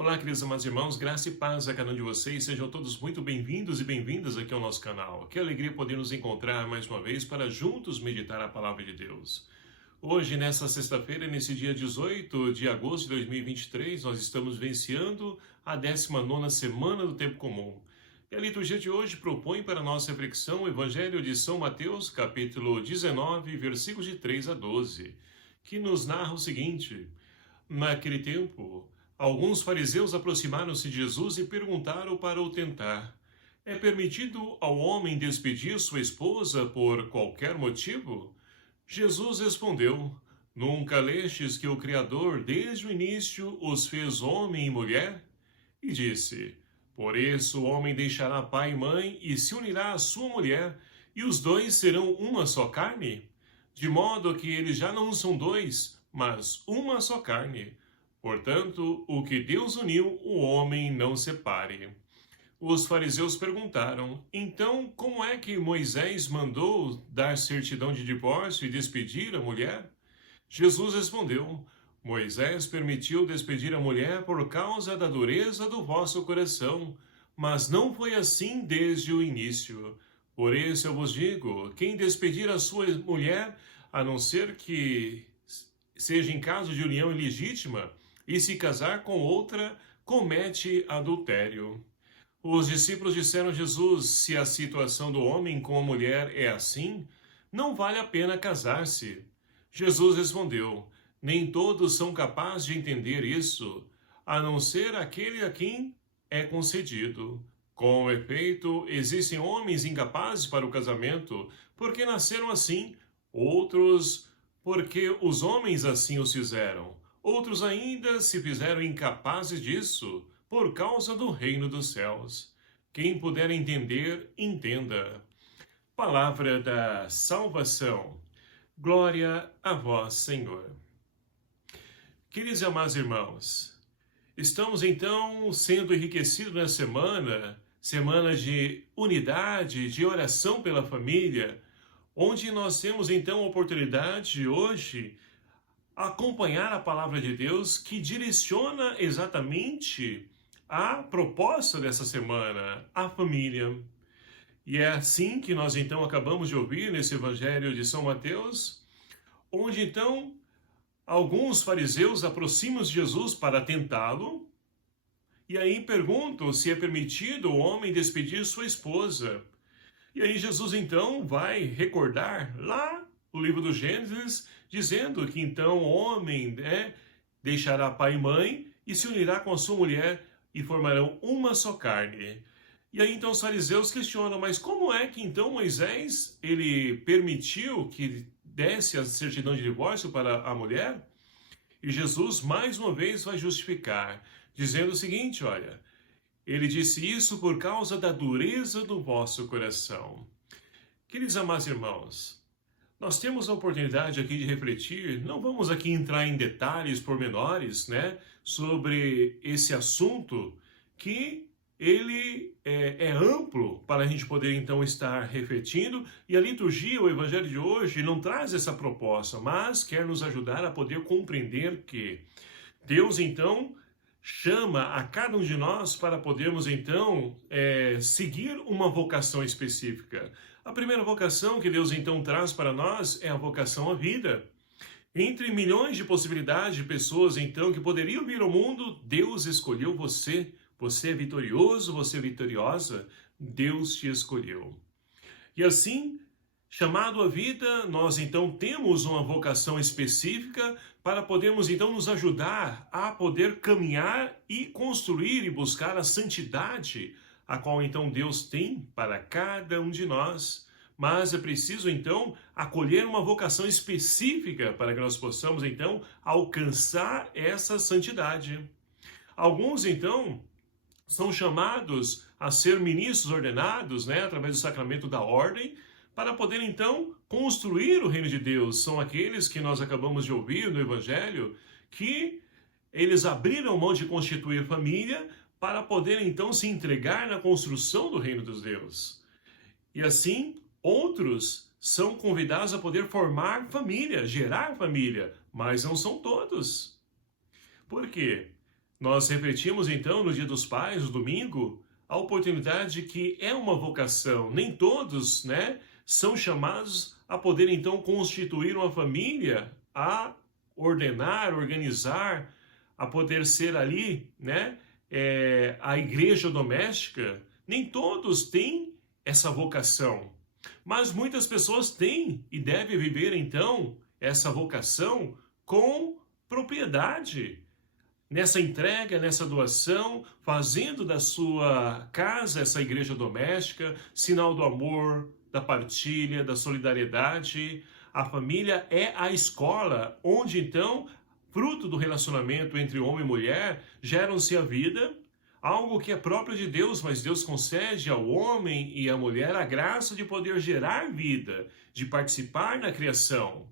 Olá, queridos amados irmãos, graça e paz a cada um de vocês. Sejam todos muito bem-vindos e bem-vindas aqui ao nosso canal. Que alegria poder nos encontrar mais uma vez para juntos meditar a palavra de Deus. Hoje, nessa sexta-feira, nesse dia 18 de agosto de 2023, nós estamos vivenciando a 19ª semana do tempo comum. E a liturgia de hoje propõe para nossa reflexão o Evangelho de São Mateus, capítulo 19, versículos de 3 a 12, que nos narra o seguinte: naquele tempo, alguns fariseus aproximaram-se de Jesus e perguntaram para o tentar: é permitido ao homem despedir sua esposa por qualquer motivo? Jesus respondeu: nunca lestes que o Criador, desde o início, os fez homem e mulher? E disse: por isso o homem deixará pai e mãe e se unirá à sua mulher, e os dois serão uma só carne? De modo que eles já não são dois, mas uma só carne. Portanto, o que Deus uniu, o homem não separe. Os fariseus perguntaram: então, como é que Moisés mandou dar certidão de divórcio e despedir a mulher? Jesus respondeu: Moisés permitiu despedir a mulher por causa da dureza do vosso coração, mas não foi assim desde o início. Por isso eu vos digo: quem despedir a sua mulher, a não ser que seja em caso de união ilegítima, e se casar com outra, comete adultério. Os discípulos disseram a Jesus: se a situação do homem com a mulher é assim, não vale a pena casar-se. Jesus respondeu: nem todos são capazes de entender isso, a não ser aquele a quem é concedido. Com efeito, existem homens incapazes para o casamento, porque nasceram assim, outros porque os homens assim os fizeram. Outros ainda se fizeram incapazes disso por causa do reino dos céus. Quem puder entender, entenda. Palavra da salvação. Glória a vós, Senhor. Queridos e amados irmãos, estamos então sendo enriquecidos na semana de unidade, de oração pela família, onde nós temos então a oportunidade de hoje acompanhar a palavra de Deus que direciona exatamente a proposta dessa semana, a família. E é assim que nós então acabamos de ouvir nesse Evangelho de São Mateus, onde então alguns fariseus aproximam-se de Jesus para tentá-lo, e aí perguntam se é permitido o homem despedir sua esposa. E aí Jesus então vai recordar lá o livro do Gênesis, dizendo que então o homem deixará pai e mãe e se unirá com a sua mulher e formarão uma só carne. E aí então os fariseus questionam: mas como é que então Moisés ele permitiu que desse a certidão de divórcio para a mulher? E Jesus mais uma vez vai justificar, dizendo o seguinte: olha, ele disse isso por causa da dureza do vosso coração. Queridos amados irmãos, nós temos a oportunidade aqui de refletir, não vamos aqui entrar em detalhes pormenores, sobre esse assunto que ele é amplo para a gente poder então estar refletindo, e a liturgia, o evangelho de hoje não traz essa proposta, mas quer nos ajudar a poder compreender que Deus então chama a cada um de nós para podermos então seguir uma vocação específica. A primeira vocação que Deus então traz para nós é a vocação à vida. Entre milhões de possibilidades de pessoas então que poderiam vir ao mundo, Deus escolheu você. Você é vitorioso, você é vitoriosa, Deus te escolheu. E assim, chamado à vida, nós então temos uma vocação específica para podermos então nos ajudar a poder caminhar e construir e buscar a santidade, a qual então Deus tem para cada um de nós. Mas é preciso então acolher uma vocação específica para que nós possamos então alcançar essa santidade. Alguns então são chamados a ser ministros ordenados, através do sacramento da ordem, para poder então construir o reino de Deus. São aqueles que nós acabamos de ouvir no Evangelho, que eles abriram mão de constituir família para poder então se entregar na construção do reino dos Deus. E assim, outros são convidados a poder formar família, gerar família, mas não são todos. Por quê? Nós refletimos então no Dia dos Pais, no domingo, a oportunidade que é uma vocação. Nem todos, né, são chamados a poder então constituir uma família, a ordenar, organizar, a poder ser ali, né, a igreja doméstica. Nem todos têm essa vocação, mas muitas pessoas têm e devem viver então essa vocação com propriedade, nessa entrega, nessa doação, fazendo da sua casa essa igreja doméstica, sinal do amor, da partilha, da solidariedade. A família é a escola onde então, fruto do relacionamento entre homem e mulher, geram-se a vida, algo que é próprio de Deus, mas Deus concede ao homem e à mulher a graça de poder gerar vida, de participar na criação.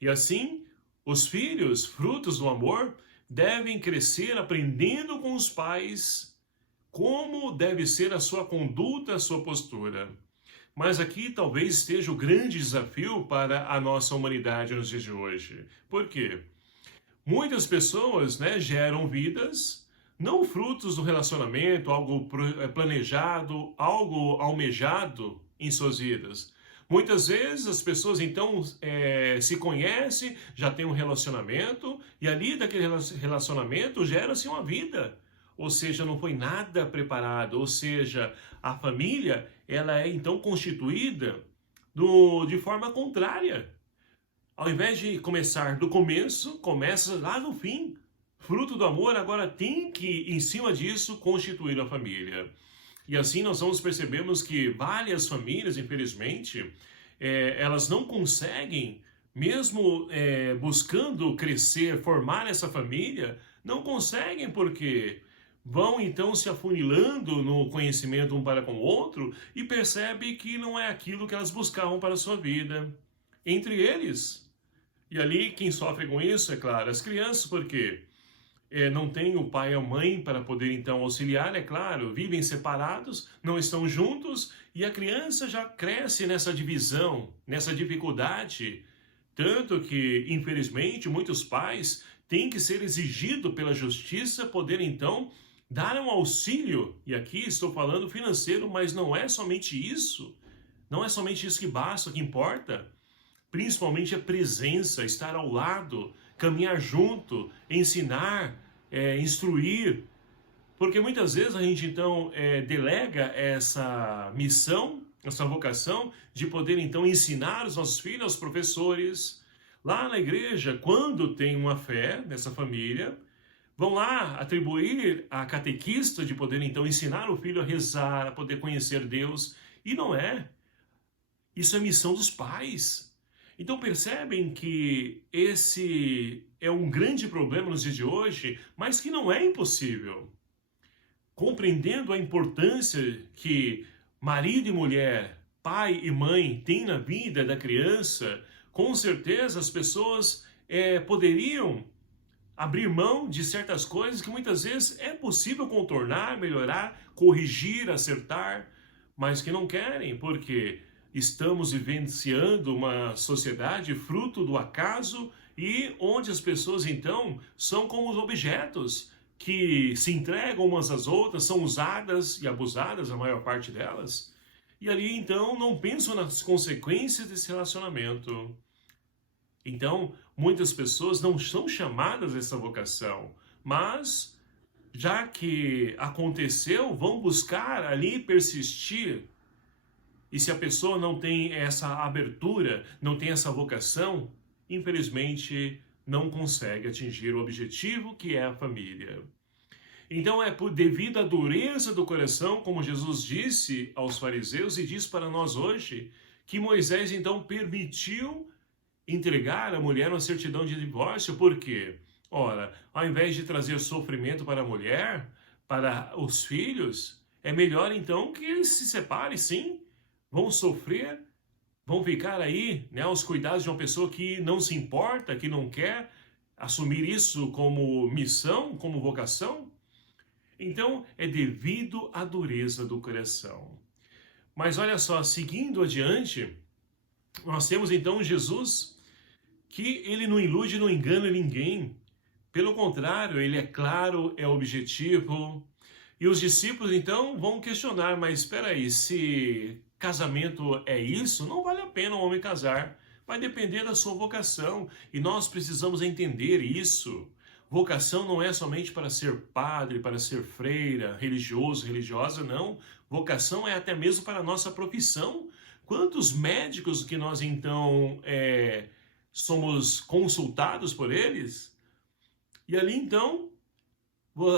E assim, os filhos, frutos do amor, devem crescer aprendendo com os pais como deve ser a sua conduta, a sua postura. Mas aqui talvez esteja o grande desafio para a nossa humanidade nos dias de hoje. Por quê? Muitas pessoas, né, geram vidas, não frutos do relacionamento, algo planejado, algo almejado em suas vidas. Muitas vezes as pessoas então se conhecem, já tem um relacionamento, e ali daquele relacionamento gera-se uma vida. Ou seja, não foi nada preparado, ou seja, a família ela é então constituída de forma contrária. Ao invés de começar do começo, começa lá no fim. Fruto do amor agora tem que, em cima disso, constituir a família. E assim nós vamos percebermos que várias famílias, infelizmente, elas não conseguem, mesmo buscando crescer, formar essa família, não conseguem porque vão então se afunilando no conhecimento um para com o outro e percebem que não é aquilo que elas buscavam para a sua vida. Entre eles. E ali quem sofre com isso, é claro, as crianças, porque não tem o pai e a mãe para poder então auxiliar, é claro, vivem separados, não estão juntos, e a criança já cresce nessa divisão, nessa dificuldade, tanto que, infelizmente, muitos pais têm que ser exigido pela justiça poder então dar um auxílio, e aqui estou falando financeiro, mas não é somente isso, não é somente isso que basta, o que importa, principalmente a presença, estar ao lado, caminhar junto, ensinar, instruir. Porque muitas vezes a gente então delega essa missão, essa vocação de poder então ensinar os nossos filhos, aos professores. Lá na igreja, quando tem uma fé nessa família, vão lá atribuir a catequista de poder então ensinar o filho a rezar, a poder conhecer Deus. E não é. Isso é missão dos pais. Então percebem que esse é um grande problema nos dias de hoje, mas que não é impossível. Compreendendo a importância que marido e mulher, pai e mãe têm na vida da criança, com certeza as pessoas poderiam abrir mão de certas coisas que muitas vezes é possível contornar, melhorar, corrigir, acertar, mas que não querem, porque estamos vivenciando uma sociedade fruto do acaso e onde as pessoas então são como os objetos que se entregam umas às outras, são usadas e abusadas, a maior parte delas, e ali então não pensam nas consequências desse relacionamento. Então, muitas pessoas não são chamadas a essa vocação, mas já que aconteceu, vão buscar ali persistir. E se a pessoa não tem essa abertura, não tem essa vocação, infelizmente não consegue atingir o objetivo que é a família. Então devido à dureza do coração, como Jesus disse aos fariseus e diz para nós hoje, que Moisés então permitiu entregar a mulher uma certidão de divórcio. Por quê? Ora, ao invés de trazer sofrimento para a mulher, para os filhos, é melhor então que eles se separem, sim. Vão sofrer, vão ficar aí, né, aos cuidados de uma pessoa que não se importa, que não quer assumir isso como missão, como vocação. Então, é devido à dureza do coração. Mas olha só, seguindo adiante, nós temos então Jesus, que ele não ilude, não engana ninguém. Pelo contrário, ele é claro, é objetivo. E os discípulos então vão questionar, mas espera aí, se casamento é isso, não vale a pena o homem casar. Vai depender da sua vocação e nós precisamos entender isso. Vocação não é somente para ser padre, para ser freira, religioso, religiosa, não. Vocação é até mesmo para a nossa profissão. Quantos médicos que nós então somos consultados por eles? E ali então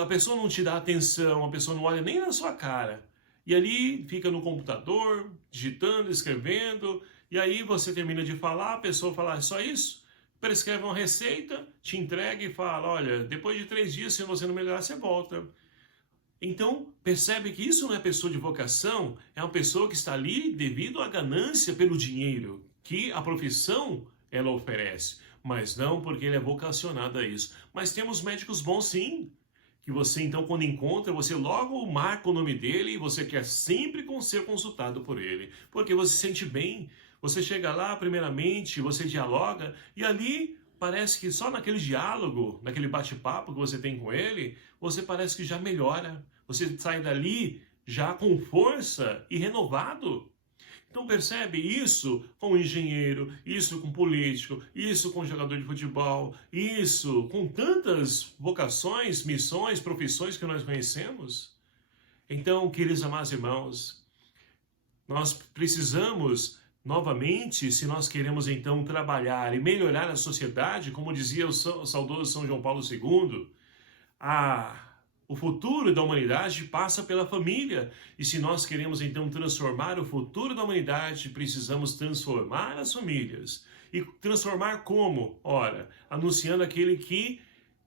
a pessoa não te dá atenção, a pessoa não olha nem na sua cara. E ali fica no computador, digitando, escrevendo, e aí você termina de falar, a pessoa fala, é só isso? Prescreve uma receita, te entrega e fala, olha, depois de 3 dias, se você não melhorar, você volta. Então, percebe que isso não é pessoa de vocação, é uma pessoa que está ali devido à ganância pelo dinheiro, que a profissão ela oferece, mas não porque ele é vocacionado a isso. Mas temos médicos bons sim, que você então quando encontra, você logo marca o nome dele e você quer sempre ser consultado por ele, porque você se sente bem. Você chega lá, primeiramente, você dialoga e ali parece que só naquele diálogo, naquele bate-papo que você tem com ele, você parece que já melhora. Você sai dali já com força e renovado. Então percebe isso com engenheiro, isso com político, isso com jogador de futebol, isso com tantas vocações, missões, profissões que nós conhecemos. Então, queridos amados irmãos, nós precisamos novamente, se nós queremos então trabalhar e melhorar a sociedade, como dizia o saudoso São João Paulo II, o futuro da humanidade passa pela família. E se nós queremos então transformar o futuro da humanidade, precisamos transformar as famílias. E transformar como? Ora, anunciando aquele que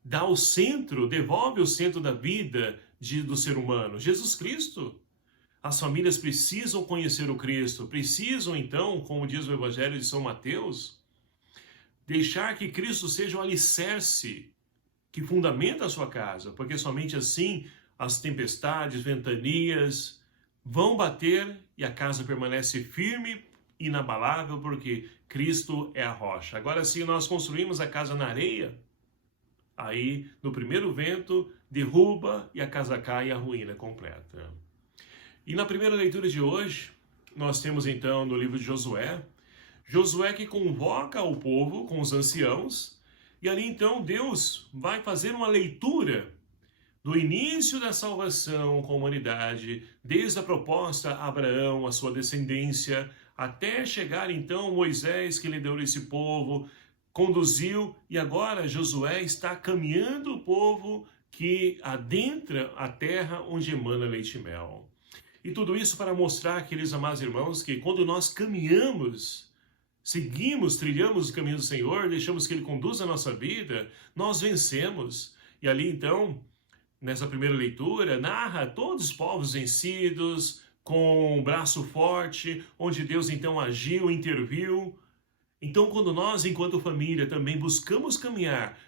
dá o centro, devolve o centro da vida do ser humano, Jesus Cristo. As famílias precisam conhecer o Cristo, precisam então, como diz o Evangelho de São Mateus, deixar que Cristo seja o alicerce que fundamenta a sua casa, porque somente assim as tempestades, ventanias vão bater e a casa permanece firme, inabalável, porque Cristo é a rocha. Agora, se nós construímos a casa na areia, aí no primeiro vento derruba e a casa cai e a ruína é completa. E na primeira leitura de hoje, nós temos então no livro de Josué, Josué que convoca o povo com os anciãos, e ali então Deus vai fazer uma leitura do início da salvação com a humanidade, desde a proposta a Abraão, a sua descendência, até chegar então Moisés que liderou esse povo, conduziu, e agora Josué está caminhando o povo que adentra a terra onde emana leite e mel. E tudo isso para mostrar, queridos amados irmãos, que quando nós caminhamos, seguimos, trilhamos o caminho do Senhor, deixamos que Ele conduza a nossa vida, nós vencemos. E ali então, nessa primeira leitura, narra todos os povos vencidos, com um braço forte, onde Deus então agiu, interviu. Então, quando nós, enquanto família, também buscamos caminhar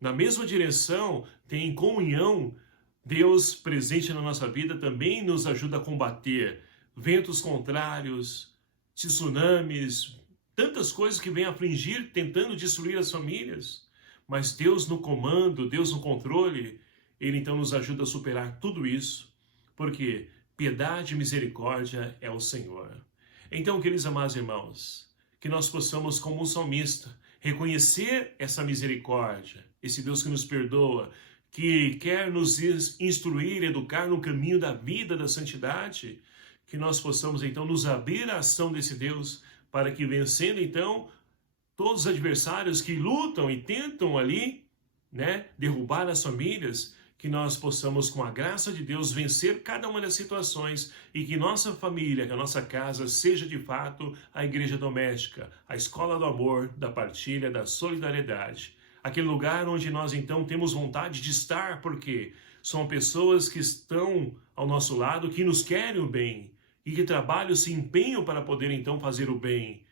na mesma direção, tem comunhão, Deus presente na nossa vida também nos ajuda a combater ventos contrários, tsunamis, tantas coisas que vêm afligir, tentando destruir as famílias. Mas Deus no comando, Deus no controle, Ele então nos ajuda a superar tudo isso, porque piedade e misericórdia é o Senhor. Então, queridos amados irmãos, que nós possamos, como um salmista, reconhecer essa misericórdia, esse Deus que nos perdoa, que quer nos instruir, educar no caminho da vida, da santidade, que nós possamos então nos abrir à ação desse Deus, para que vencendo então todos os adversários que lutam e tentam ali, derrubar as famílias, que nós possamos com a graça de Deus vencer cada uma das situações e que nossa família, que a nossa casa seja de fato a igreja doméstica, a escola do amor, da partilha, da solidariedade. Aquele lugar onde nós então temos vontade de estar, porque são pessoas que estão ao nosso lado, que nos querem o bem e que trabalham, se empenham para poder então fazer o bem.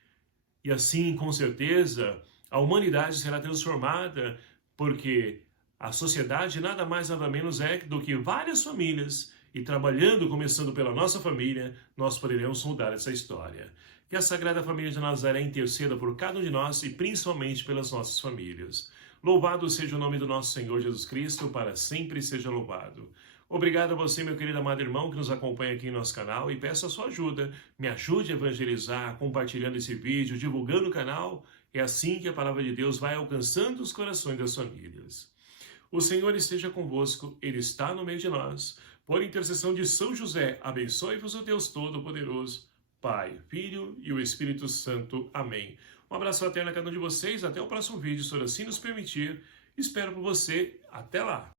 E assim, com certeza, a humanidade será transformada, porque a sociedade nada mais nada menos é do que várias famílias, e trabalhando, começando pela nossa família, nós poderemos mudar essa história. Que a Sagrada Família de Nazaré interceda por cada um de nós e principalmente pelas nossas famílias. Louvado seja o nome do nosso Senhor Jesus Cristo, para sempre seja louvado. Obrigado a você, meu querido amado irmão, que nos acompanha aqui em nosso canal, e peço a sua ajuda. Me ajude a evangelizar, compartilhando esse vídeo, divulgando o canal. É assim que a palavra de Deus vai alcançando os corações das famílias. O Senhor esteja convosco, Ele está no meio de nós. Por intercessão de São José, abençoe-vos o Deus Todo-Poderoso, Pai, Filho e o Espírito Santo. Amém. Um abraço fraterno a cada um de vocês. Até o próximo vídeo, se assim nos permitir. Espero por você. Até lá!